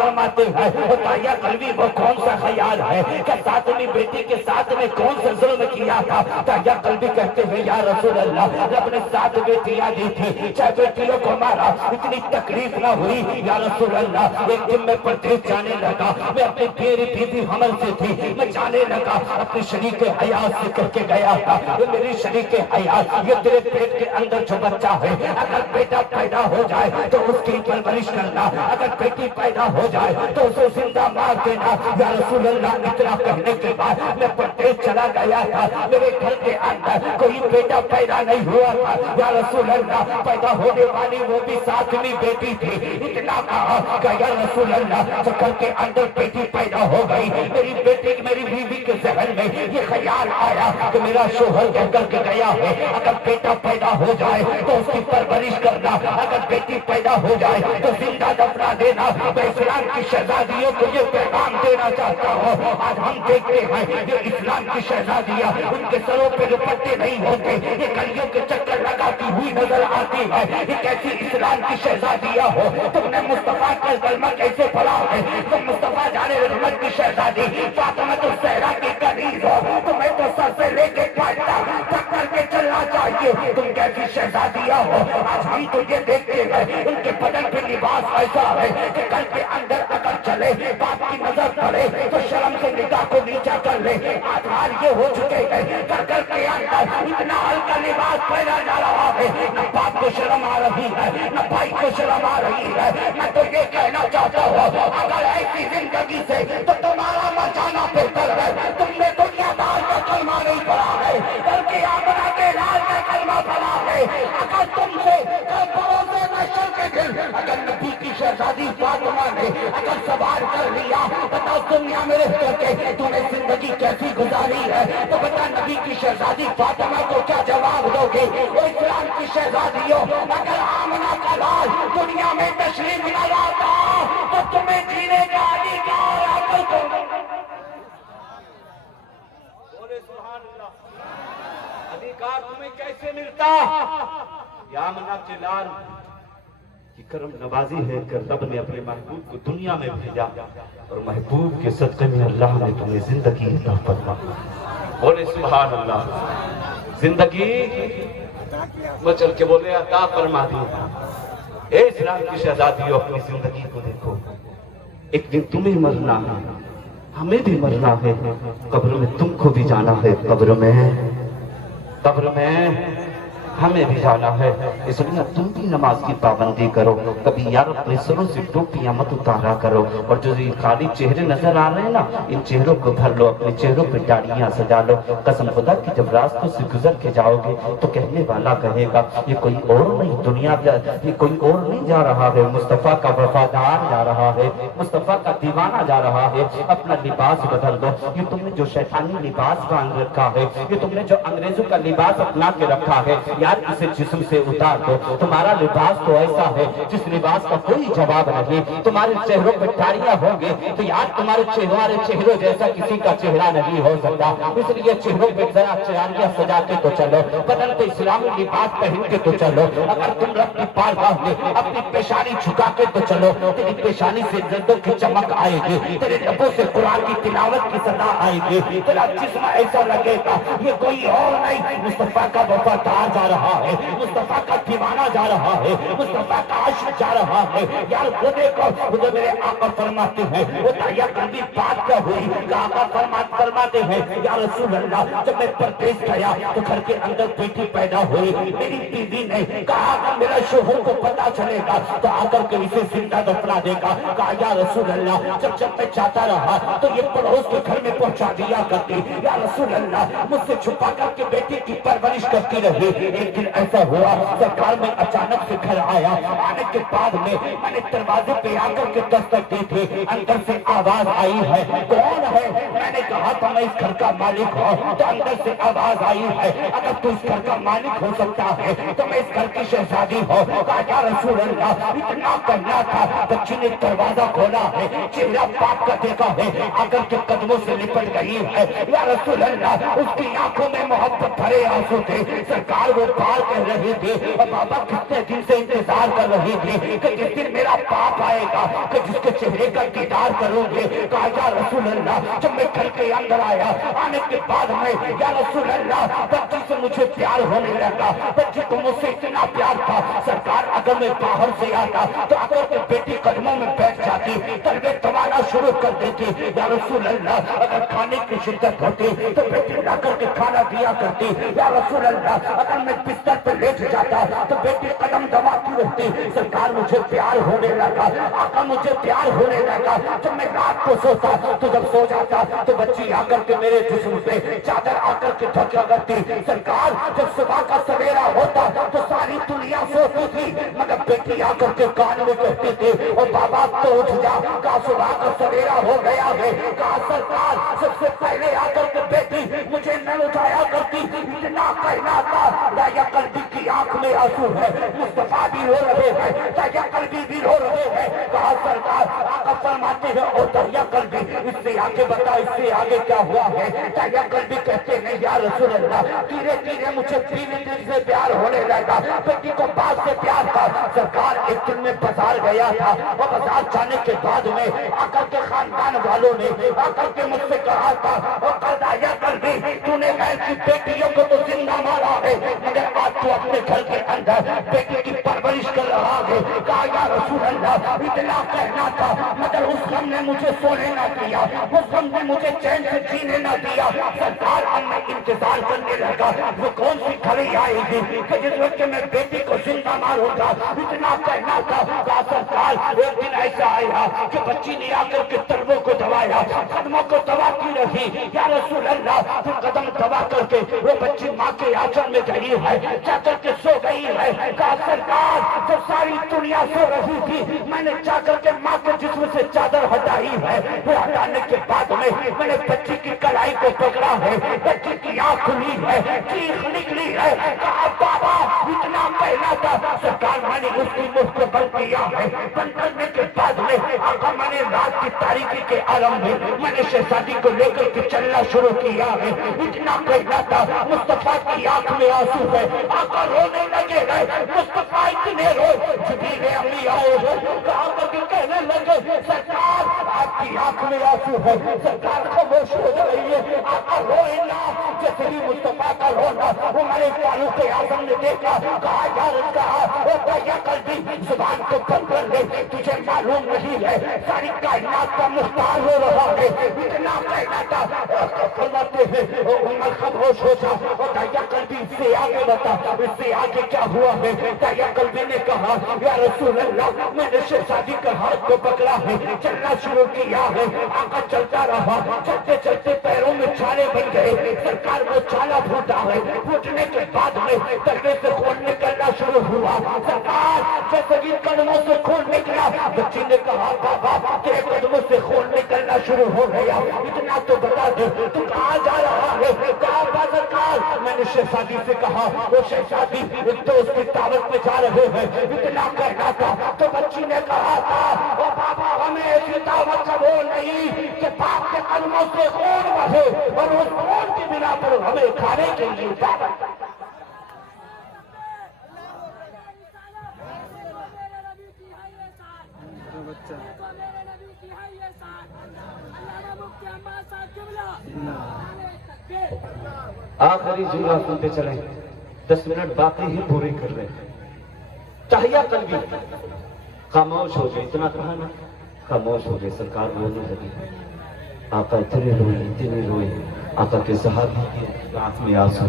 फरमाते हैं ताया कल्बी वो कौन सा ख्याल है कि सातवीं बेटी के साथ में कौन सा जुल्म किया था। ताया कल्बी कहते हैं या रसूल अल्लाह रब ने 7 बेटियां दी थी, 6 बेटियों को मारा, इतनी तकलीफ ना हुई या रसूल अल्लाह। एक दिन मैं परदेश जाने लगा, मैं अपनी मेरी बीवी हमल से थी, मैं जाने लगा अपनी शरीक हयात से करके गया था, ये मेरी शरीक हयात, ये तेरे पेट के अंदर जो बच्चा है अगर बेटा पैदा हो जाए तो उसकी परवरिश करना, अगर बेटी पैदा हो जाए तो उसे जिंदा मार देना या रसूल अल्लाह। इतना कहने के बाद मैं परदेश चला गया था, मेरे घर के अंदर कोई बेटा पैदा नहीं हुआ था या रसूल अल्लाह। पैदा होने वाली वो भी 7वीं बेटी थी, इतना कहा कि या रसूल अल्लाह तो घर के अंदर बेटी पैदा हो गई। मेरी बेटी मेरी बीवी के जहन में ये ख्याल आया कि मेरा शोहर कह करके गया है अगर बेटा पैदा हो जाए तो उसकी परवरिश करना, अगर बेटी पैदा हो जाए तो जिंदा दफना देना। मैं इस्लाम की शहजादियों को ये पैगाम देना चाहता हूँ। आज हम देखते हैं ये इस्लाम की शहजादियाँ, उनके सरों पे दुपट्टे नहीं होते, ये गलियों के चक्कर लगाती हुई नजर आती है। ये कैसी इस्लाम की शहजादियाँ हो, तुमने मुस्तफा का कलमा कैसे पढ़ा है, तुम मुस्तफा जाने रहमत की शहजादी फातिमा तो सहरा की कनीज हो, तुम्हें तो सर से लेके पाटा पकड़ के चलना चाहिए, तुम कैसी शहजादियाँ हो। आज हम तो ये देखते हैं उनके बदन पे लिबास ऐसा है कि कल के अंदर अगर चले बाप की नजर पड़े तो शर्म से निगाह को नीचा कर ले। आधार ये हो चुके हैं घर के अंदर इतना हल्का लिबास पहना जा रहा है, न बाप को शर्म आ रही है न भाई को शर्म आ रही है। मैं तो ये कहना चाहता हूँ अगर ऐसी जिंदगी से तो तुम्हारा बचाना बेहतर है। तुमने दुनियादार का कलमा नहीं पढ़ा है, घर की आमना के लाल का कलमा पढ़ा है। अगर तुमसे भरोसे नशे के दिल अगर नबी की शहजादी फातिमा ने अगर सवाल कर लिया बताओ दुनिया में रह करके तूने जिंदगी कैसी गुजारी है, तो बता नबी की शहजादी फातिमा को क्या जवाब दोगे। वो इस्लाम की शहजादियों अगर आमना का लाल दुनिया में तशरीफ न लाता तो तुम्हें जीने का अधिकार हासिल को। बोले सुभान अल्लाह। अधिकार तुम्हें कैसे मिलता। आमना के लाल की करम नवाजी है कि रब ने अपने महबूब को दुनिया में भेजा और महबूब के सदक़े में अल्लाह ने तुम्हें जिंदगी अता फरमा। बोले सुभान अल्लाह। जिंदगी वो चल के बोले अता फरमा दी। ए इस्लाम की शहजादियों अपनी जिंदगी को देखो, एक दिन तुम्हें मरना है, हमें भी मरना है, कब्र में तुमको भी जाना है, कब्र में हमें भी जाना है। इसलिए तुम भी नमाज की पाबंदी करो, कभी यार अपने सरों से टोपियां मत उतारा करो, और जो ये खाली चेहरे नजर आ रहे हैं ना इन चेहरों को भर लो, अपने चेहरों पे दाढ़ियां सजा लो। कसम खुदा की जब रास्तों से गुजर के जाओगे तो कहने वाला कहेगा ये कोई और नहीं दुनिया, ये कोई और नहीं जा रहा है, मुस्तफा का वफादार जा रहा है, मुस्तफा का दीवाना जा रहा है। अपना लिबास बदल दो, ये तुमने जो शैतानी लिबास बांध रखा है, ये तुमने जो अंग्रेजों का लिबास अपना के रखा है, यार इसे जिस्म से उतार दो। तुम्हारा लिबास तो ऐसा है जिस लिबास का कोई जवाब नहीं। तुम्हारे चेहरों पर दाढ़ियां होंगे तो यार तुम्हारे चेहरों जैसा किसी का चेहरा नहीं हो सकता। इसलिए चेहरों पे जरा दाढ़ियां सजा के तो चलो, बदन पे इस्लामी लिबास पहन के तो चलो। अगर तुम रब की बारगाह में अपनी पेशानी झुका के तो चलो, तेरी पेशानी से जद्दों की चमक आएगी, तेरे लबों से कुरान की तिलावत की सदा आएगी, तेरा जिस्म ऐसा लगेगा ये कोई और नहीं मुस्तफा का वफादार जा रहा है, मुस्तफा का दीवाना जा रहा है, मुस्तफा का आशिक जा रहा है। यार वो देखो मुझे मेरे आका फरमाते हैं वो ताया कभी बात क्या हुई, आका फरमाते हैं या रसूल अल्लाह जब मैं परदेश गया तो घर के अंदर बेटी पैदा हुई, मेरी बीवी ने कहा कि मेरा शोहर को पता चलेगा तो आकर के इसे जिंदा दफना देगा। कहा या रसूल अल्लाह जब मैं चाहता रहा तो ये पड़ोस के घर में पहुंचा दिया करती, या रसूल अल्लाह मुझसे छुपा करके बेटी की परवरिश करती रही। एक दिन ऐसा हुआ सरकार में अचानक से घर आया, आने के बाद में मैंने दरवाजे पे आकर के दस्तक दी थी, अंदर से आवाज आई है कौन है, मैंने कहा था मैं इस घर का मालिक हूँ, तो अंदर से आवाज आई है अगर तू इस घर का मालिक हो सकता है तो मैं इस घर की शहजादी हूँ। कहा या रसूल अल्लाह इतना करना था, बच्ची ने दरवाजा खोला है, चेहरा बाप का देखा है, आकर के कदमों से लिपट गई है। या रसूल अल्लाह उसकी आंखों में मोहब्बत भरे आंसू थे। सरकार वो पार कह रही थी और बाबा कितने दिन से इंतजार कर रही थी कि जिस दिन मेरा बाप आएगा कि जिसके चेहरे का दीदार करूंगे। कहा या रसूल अल्लाह, जब मैं घर के अंदर आया, आने के बाद में या रसूल अल्लाह बच्ची से मुझे प्यार होने लगा। बच्ची को मुझसे इतना प्यार था सरकार, अगर मैं बाहर से आता तो अगर के बेटी कदमों में बैठ जाती, तलबे तवाना शुरू कर देती। या रसूल अल्लाह, अगर खाने की शिद्दत होती तो बेटी ला करके खाना दिया करती। या रसूल अल्लाह, अगर मैं बिस्तर पर लेट जाता तो बेटी कदम दबाती रहती। सरकार मुझे प्यार होने लगा, आका मुझे प्यार होने लगा। जब मैं रात को सोता तो जब सो जाता तो बच्ची आकर के मेरे जिस्म पे चादर आकर के ढका करती। सरकार जब सुबह का सवेरा होता तो सारी दुनिया सोती थी, मगर बेटी आकर के कान में कहती थी और बाबा तो उठ जा, कहा सुबह का सवेरा हो गया है। कहा सरकार सबसे पहले आकर के बेटी मुझे न उठाया करती। इतना कहना था, दाया कल्बी की आंख में आंसू है, मुस्तफा भी रो रहे हैं, दाया कल्बी भी रो रहे हैं। कहा सरकार आका फरमाते हैं और दाया कल्बी इससे आगे बता, इससे आगे क्या हुआ है। दाया कल्बी कहते नहीं या रसूल अल्लाह, धीरे धीरे मुझे धीरे धीरे से प्यार होने लगा। बेटी को बात से प्यार था। सरकार एक दिन में बाजार गया था और बाजार जाने के बाद में आकर के खानदान वालों ने आकर के मुझसे कहा था और दाया कल्बी तूने ऐसी बेटियों को तो जिंदा मारा है, मगर आज तू अपने घर के अंदर बेटी की परवरिश कर रहा है। कहा या रसूल अल्लाह, इतना कहना था मगर उस गम ने मुझे सोने न दिया, उस गम ने मुझे चैन से जीने न दिया। सरकार अब मैं इंतजार करने लगा वो कौन सी घड़ी आएगी कि जिस वक्त मैं बेटी को जिंदा मारूंगा। इतना कहना था। कहा सरकार एक दिन ऐसा आया कि बच्ची ने आकर के तलबों को दबाया, कदमों को दबाती रही। या रसूल अल्लाह, तो कदम दबा करके वो बच्ची माँ के आंचल में गई है, जाकर के सो गई है। कहा सरकार जब सारी दुनिया सो रही थी मैंने जाकर के माँ के जिस्म से चादर हटाई है। वो हटाने के बाद में मैंने बच्ची की कलाई को पकड़ा है, बच्ची की आंख खुली है, चीख निकली है। कहा बाबा इतना कहना था। सरकार मैंने उसकी मुख को बंद किया है, बंद करने के बाद में आका मैंने रात की तारीकी के आरंभ में मैंने शहजादी को लेकर के चलना शुरू किया है। इतना कहना था। मुस्तफा की आंख में आंसू है, आका रोने लगे हैं। मुस्तफा इतने रोए जबीर अम्मी आओ कहा करके कहने लगे सरकार आपकी आंख में आंसू है। सरकार खामोश हो रही है, आका रोए ना। जैसे ही मुस्तफा का रोना वो मेरे फारूक आजम ने देखा। कहा यार कहा या कल्बी जुबान को बंद कर ले, तुझे मालूम नहीं है सारी कायनात का मुख्तार हो रहा है। इतना कहना था। फरमाते हैं उमर खामोश हो जा और दाया कल्बी इससे आगे बता, इससे आगे क्या हुआ है। दाया कल्बी ने कहा या रसूल अल्लाह, मैंने शहजादी का हाथ को पकड़ा है, चलना शुरू किया है। आका चलता रहा, चलते चलते पैरों में छाले बन गए। सरकार को छाला फूटा है, फूटने के बाद में तलवे से खून निकलना शुरू हुआ। सरकार जैसे ही कदमों से खून निकला, बच्ची ने कहा बाबा तेरे कदमों से खून निकलना शुरू हो गया, इतना तो बता दे तू कहाँ जा रहा है। कहा सरकार मैंने शहजादी से कहा वो शहजादी एक दोस्त की दावत में जा रहे हैं, इतना कहना था। तो बच्ची ने कहा था ओ बाबा हमें ऐसी दावत कबूल नहीं कि बाप के कदमों से खून बहे और उस खून की बिना पर हमें खाने के लिए दावत। आखिरी जुमला सुनते चले, 10 मिनट बाकी ही पूरे कर रहे हैं। चाहिया कल्बी खामोश हो गए, इतना कहा ना खामोश हो गए। सरकार रोने लगी, आका इतने रोए, आका के सहाबी की आंख में आंसू,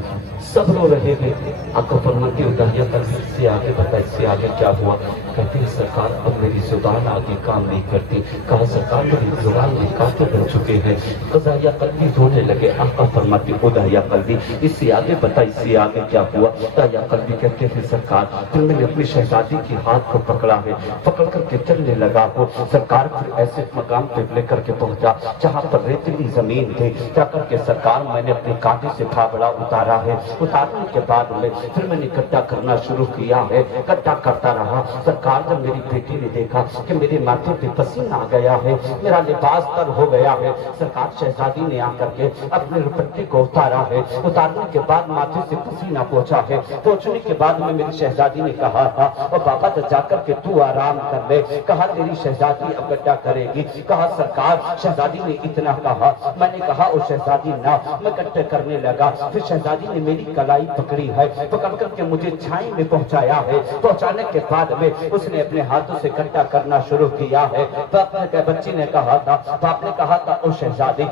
सब रो रहे थे। आका फरमाते उदाहिया कल्बी से आगे बता, इससे आगे क्या हुआ। कहते हैं सरकार अब मेरी जुबान आगे काम नहीं करती। कहा सरकार मेरी जुबान में कांटे बन चुके हैं। उदाहिया कल्बी रोने लगे। आका फरमाते उदाहिया कल्बी इससे आगे बता, इससे आगे क्या हुआ। उदाहिया कल्बी कहते हैं सरकार फिर मैंने अपनी शहजादी के हाथ को पकड़ा है, पकड़ करके चलने लगा हो। सरकार फिर ऐसे मकाम पे लेकर के पहुंचा जहाँ पर रेतीली जमीन थे, जाकर के सरकार मैंने अपने कांधे से फावड़ा उतारा है, उतारने के बाद में फिर मैंने गड्ढा करना शुरू किया है, गड्ढा करता रहा। सरकार जब मेरी बेटी ने देखा कि मेरे माथे पे पसीना आ गया है, मेरा लिबास तर हो गया है, सरकार शहजादी ने आकर के अपने दुपट्टे को उतारा है, उतारने के बाद माथे से पसीना पोंछा है। पोंछने के बाद में मेरी शहजादी ने कहा था और बाबा तो जाकर के तू आराम कर ले। कहा तेरी शहजादी अब गड्ढा करेगी। कहा सरकार, शहजादी ने इतना कहा। मैंने कहा ओ शहजादी ना, मैं गड्ढे करने लगा। फिर शहजादी ने मेरी कलाई पकड़ी है, पकड़ करके मुझे छाई में पहुंचाया है। पहुंचाने के बाद में उसने अपने हाथों से गड्ढा करना शुरू किया है। बच्ची ने कहा था, बाप ने कहा था ओ शहजादी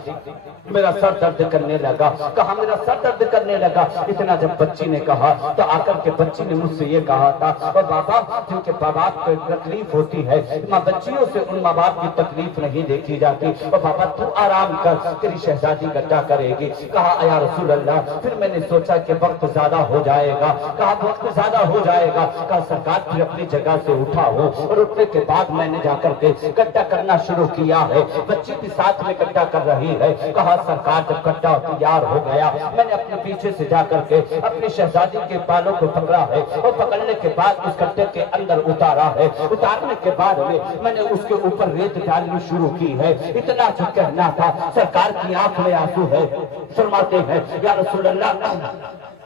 मेरा सर दर्द करने लगा। कहा मेरा सर दर्द करने लगा। इतना जब बच्ची ने कहा तो आकर के बच्ची ने मुझसे ये कहा था और बाबा जिनके माँ बाप को तकलीफ होती है, माँ बच्चियों से उन माँ बाप की तकलीफ नहीं देखी जाती। और बाबा तू आराम कर, तेरी शहजादी गड्ढा करेगी। कहा या रसूल अल्लाह। फिर मैंने सोचा कि वक्त ज्यादा हो जाएगा। कहा वक्त ज्यादा हो जाएगा। कहा सरकार फिर अपनी जगह से उठा हो और उठने के बाद मैंने जाकर के गड्ढा करना शुरू किया है। बच्ची भी साथ में गड्ढा कर रही है। कहा सरकार जब गड्ढा तैयार हो गया, मैंने अपने पीछे से जाकर के अपनी शहजादी के बालों को पकड़ा है और पकड़ने के बाद उस गड्ढे के अंदर उतारा है। उतारने के बाद में मैंने उसके ऊपर रेत डालनी शुरू की है। इतना जो कहना था, सरकार की आंख में आंसू है। फरमाते हैं या रसूल अल्लाह,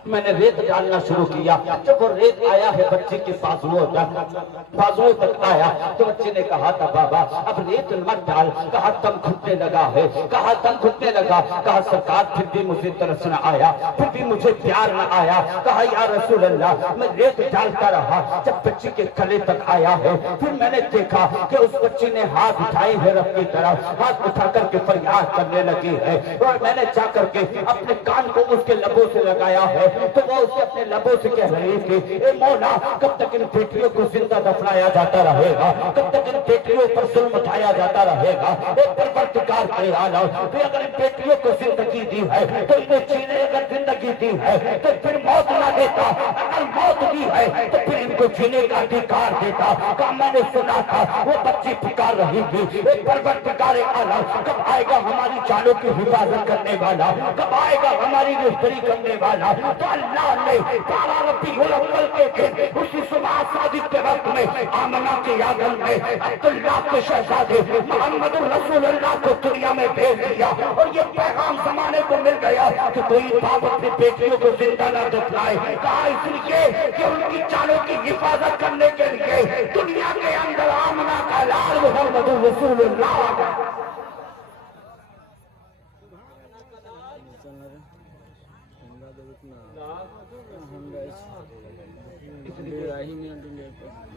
मैंने रेत डालना शुरू किया। जब वो रेत आया है बच्चे के बाजुओं तक आया तो बच्चे ने कहा था बाबा अब रेत मत डाल। कहा दम घुटने लगा है। कहा दम घुटने लगा। कहा सरकार फिर भी मुझे तरस न आया, फिर भी मुझे प्यार न आया। कहा या रसूल अल्लाह, मैं रेत डालता रहा। जब बच्ची के गले तक आया है, फिर मैंने देखा कि उस बच्ची ने हाथ उठाए है रब की तरफ, हाथ उठा करके फरियाद करने लगी है। और मैंने जाकर के अपने कान को उसके लबों से लगाया है तो वो उसके अपने लबों से कह रही थी, ए मौला कब तक इन बेटियों को जिंदा दफनाया जाता रहेगा, कब तक इन बेटियों पर जुल्म उठाया जाता रहेगा। एक परवरदिगार के आलम, तो अगर इन बेटियों को जिंदगी दी है तो इन्हें जीने अगर जिंदगी दी है तो फिर मौत ना देता, अगर मौत दी है तो फिर इनको जीने का अधिकार देता। कहा मैंने सुना था वो बच्ची पुकार रही थी, एक परवरदिगार आलम कब आएगा हमारी जानों की हिफाजत करने वाला, कब आएगा हमारी रिश्तरी करने वाला। तो अल्लाह ने 12 रबीउल अव्वल के दिन उसी सुबह सादिक के वक्त में आमना के आंगन में अब्दुल्लाह के शहजादे मोहम्मद रसूलुल्लाह को दुनिया में भेज दिया। और ये पैगाम जमाने को मिल गया कि कोई बाप अपनी बेटियों को जिंदा न दफनाए। कहा इसलिए कि उनकी जानों की हिफाजत करने के लिए दुनिया के अंदर आमना का लाल मोहम्मद रसूलुल्लाह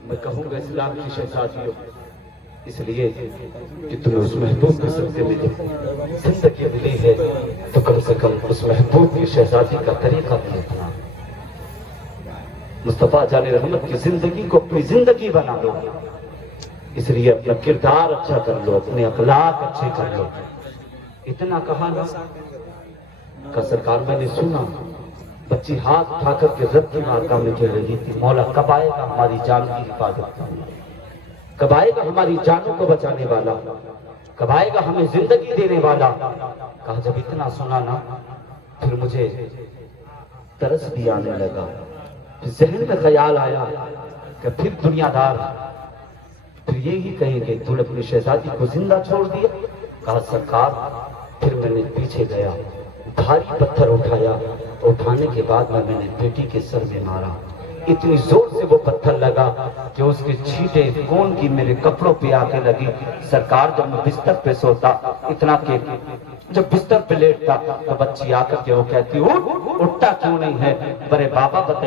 मैं कहूँगा इस्लाम की शहजादियों, इसलिए कि तुम्हें उस महबूब के सदके में जिंदगी मिली है तो कम से कम उस महबूब की शहजादी का तरीका भी अपना। मुस्तफा जाने रहमत की जिंदगी को अपनी जिंदगी बना लो। इसलिए अपना किरदार अच्छा कर लो, अपने अखलाक अच्छे कर लो। इतना कहा ना का सरकार मैंने सुना बच्ची हाथ उठाकर के रब की मार्का में कह रही थी, मौला कब आएगा हमारी जान की हिफाजत करने, कब आएगा हमारी जानों को बचाने वाला, कब आएगा हमें जिंदगी देने वाला। कहा जब इतना सुना ना फिर मुझे तरस भी आने लगा। जहन में ख्याल आया कि फिर दुनियादार फिर यही कहेंगे तूने अपनी शहजादी को जिंदा छोड़ दिया। कहा सरकार फिर मैंने पीछे गया, भारी पत्थर उठाया, उठाने के बाद में मैंने बेटी के सर में मारा। इतनी जोर से वो पत्थर लगा कि उसके छींटे कौन की मेरे कपड़ों पे आके लगी। सरकार जब मैं बिस्तर पे सोता इतना के जब बिस्तर पे लेटता तो बच्ची आकर के वो कहती उठता क्यों नहीं है। बड़े बाबा बता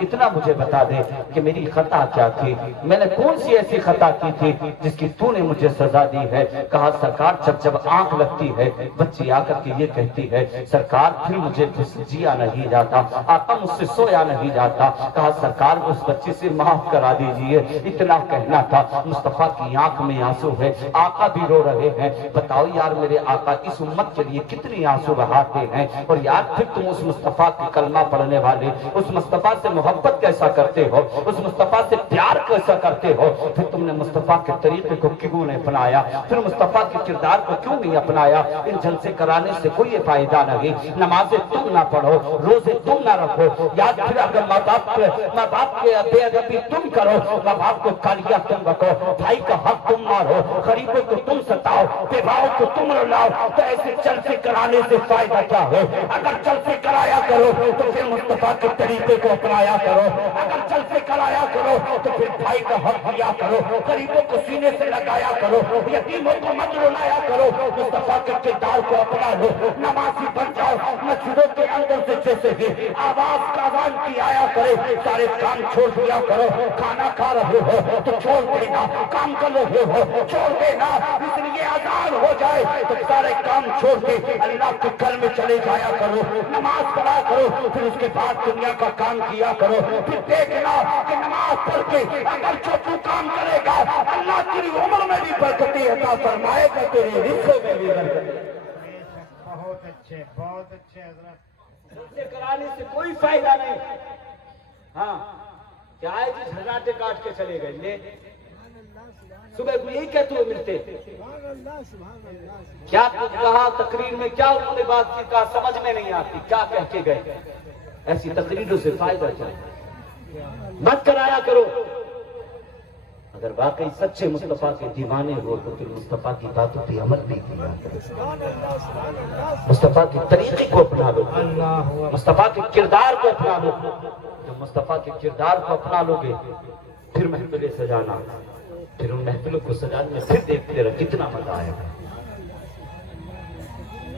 इतना मुझे बता दे कि मेरी खता क्या थी, मैंने कौन सी ऐसी खता की थी जिसकी तूने मुझे सजा दी है। कहा सरकार जब आंख लगती है बच्ची आकर के ये कहती है सरकार फिर मुझे जिया नहीं जाता, आका मुझसे सोया नहीं जाता। कहा سرکار اس بچے سے معاف کرا دیجئے، اتنا کہنا تھا۔ مصطفیٰ کی آنکھ میں آنسو ہے، آقا بھی رو رہے ہیں۔ بتاؤ یار میرے آقا اس امت کے لیے کتنی آنسو بہاتے ہیں، اور یار پھر تم اس مصطفیٰ کی کلمہ پڑھنے والے اس مصطفیٰ سے محبت کیسا کرتے ہو، اس مصطفیٰ سے پیار کیسا کرتے ہو، پھر تم نے مصطفیٰ کے طریقے کو کیوں نہیں اپنایا، پھر مصطفیٰ کے کردار کو کیوں نہیں اپنایا؟ ان جلسے کرانے سے کوئی فائدہ نہیں، نمازیں تم نہ پڑھو، روزے تم نہ رکھو، یاد پھر اگر ماں باپ کے بے ادبی تم کرو، ماں باپ کو گالیاں تم رکھو، بھائی کا حق تم مارو، غریبوں کو تم ستاؤ، بیواؤں کو تم رلاؤ، تو ایسے جلسے کرانے سے فائدہ کیا ہے؟ اگر جلسے کرایا کرو تو پھر مصطفیٰ کے طریقے کو اپنایا کرو، اگر جلسے کرایا کرو تو پھر بھائی کا حق دیا کرو، غریبوں کو سینے سے لگایا کرو، یتیموں کو مت رلایا کرو، مصطفیٰ کے کردار کو اپنا لو، نمازی بن جاؤ۔ مسجدوں کے اندر سے جیسے بھی آواز کا اذان کی آیا کرے، سارے کام چھوڑ دیا کرو، کھانا کھا رہے ہو تو چھوڑ دینا، کام کر رہے ہو چھوڑ دینا، اس لیے اذان ہو جائے تو سارے کام چھوڑ کے اللہ کے گھر میں چلے جایا کرو، نماز پڑھا کرو، پھر اس کے بعد دنیا کا کام کیا کرو، پھر دیکھنا کہ نماز پڑھ کے اگر جو تو کام کرے گا اللہ تیری عمر میں بھی برکتیں عطا فرمائے گا، تیرے رزق میں بھی برکتیں۔ بہت اچھے حضرت، جلسے کرانے سے کوئی فائدہ نہیں۔ ہاں کیا ہے جی جھگڑاٹے کاٹ کے چلے گئے، لے صبح کو یہی کہتے ہوئے ملتے، کیا کچھ کہا تقریر میں، کیا انہوں نے بات کی کہا سمجھ میں نہیں آتی، کیا کہہ کے گئے؟ ایسی تقریروں سے فائدہ چاہیے، مت کرایا کرو۔ اگر واقعی سچے مصطفیٰ کے دیوانے ہو تو پھر مصطفیٰ کی باتوں پہ عمل بھی کیا کرو، مصطفیٰ کے طریقے کو اپنا لو، مصطفیٰ کے کردار کو اپنا لو۔ جب مصطفیٰ کے کردار کو اپنا لو گے پھر محفلیں سجانا، پھر ان محفلوں کو سجانے میں پھر دیکھتے رہو کتنا مزہ آئے گا۔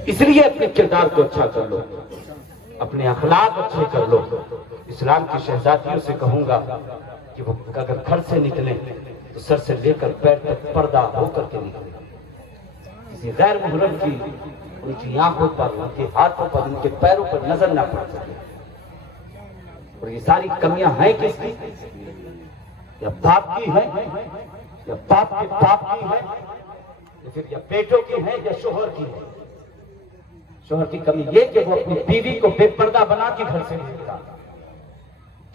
اس لیے اپنے کردار کو اچھا کر لو، اپنے اخلاق اچھے کر لو۔ اسلام کی شہزادیوں سے کہوں گا کہ وہ اگر گھر سے نکلیں تو سر سے لے کر پیر تک پردہ ہو کر کے نکلیں، کسی غیر محرم کی ان کی آنکھوں پر، ان کے ہاتھوں پر، ان کے پیروں پر نظر نہ پڑ سکے۔ اور یہ ساری کمیاں ہیں کس کی؟ یا باپ کی ہیں، یا باپ کے باپ کی ہیں، یا پھر یا بیٹوں کی ہیں، یا شوہر کی ہیں۔ شوہر کی کمی یہ کہ وہ اپنی بیوی کو بے پردہ بنا کے گھر سے نکلتا۔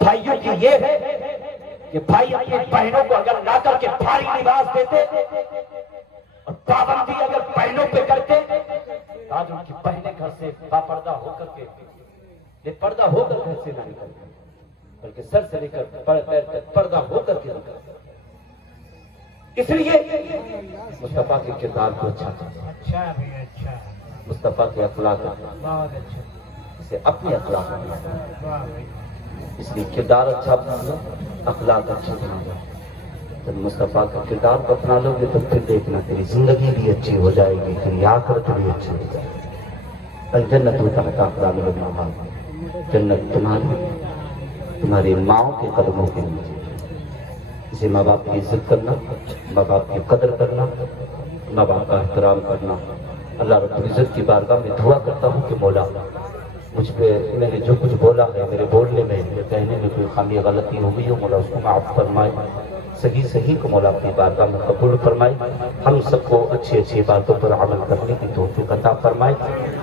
بھائیوں کی یہ ہے کہ بھائی اپنی بہنوں کو اگر لا کر کے بھاری لباس دیتے اور پابندی اگر بہنوں پہ کرتے، آج ان کی بہنیں گھر سے باپردہ ہو کر کے، بے پردہ ہو کر گھر سے نہ نکلتے، بلکہ سر سے لے کر پیر تک پردہ ہو کر کے نکلتے۔ اس لیے مصطفیٰ کے کردار کو اچھا کرو، اچھا بھی اچھا، مصطفیٰ کے اخلاق بہت اچھا، اسے اپنے اخلاق میں واہ بھائی، اس لیے کردار اچھا بنا لو، اخلاق اچھا بنا لو۔ جب مصطفیٰ کا کردار کو اپنا لو گے تو پھر دیکھنا تیری زندگی بھی اچھی ہو جائے گی، تیری آخرت بھی اچھی ہو جائے گی۔ الجنت تحت اقدام الامہات، جنت تمہاری ماؤں کے قدموں کے نیچے۔ اسے ماں باپ کی عزت کرنا، ماں باپ کی قدر کرنا، ماں باپ کا احترام کرنا۔ اللہ رب العزت کی بارگاہ میں دعا کرتا ہوں کہ مولا مجھ پہ میں نے جو کچھ بولا ہے، میرے بولنے میں، میرے کہنے میں کوئی خامی غلطی ہو گئی ہو، مولا اس کو معاف فرمائے، صحیح کو مولا اپنی بارگاہ میں قبول فرمائے۔ ہم سب کو اچھی اچھی باتوں پر عمل کرنے کی توفیق عطا فرمائے۔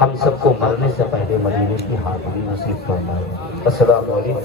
ہم سب کو مرنے سے پہلے مدینے کی حاضری نصیب فرمائے۔ السلام علیکم۔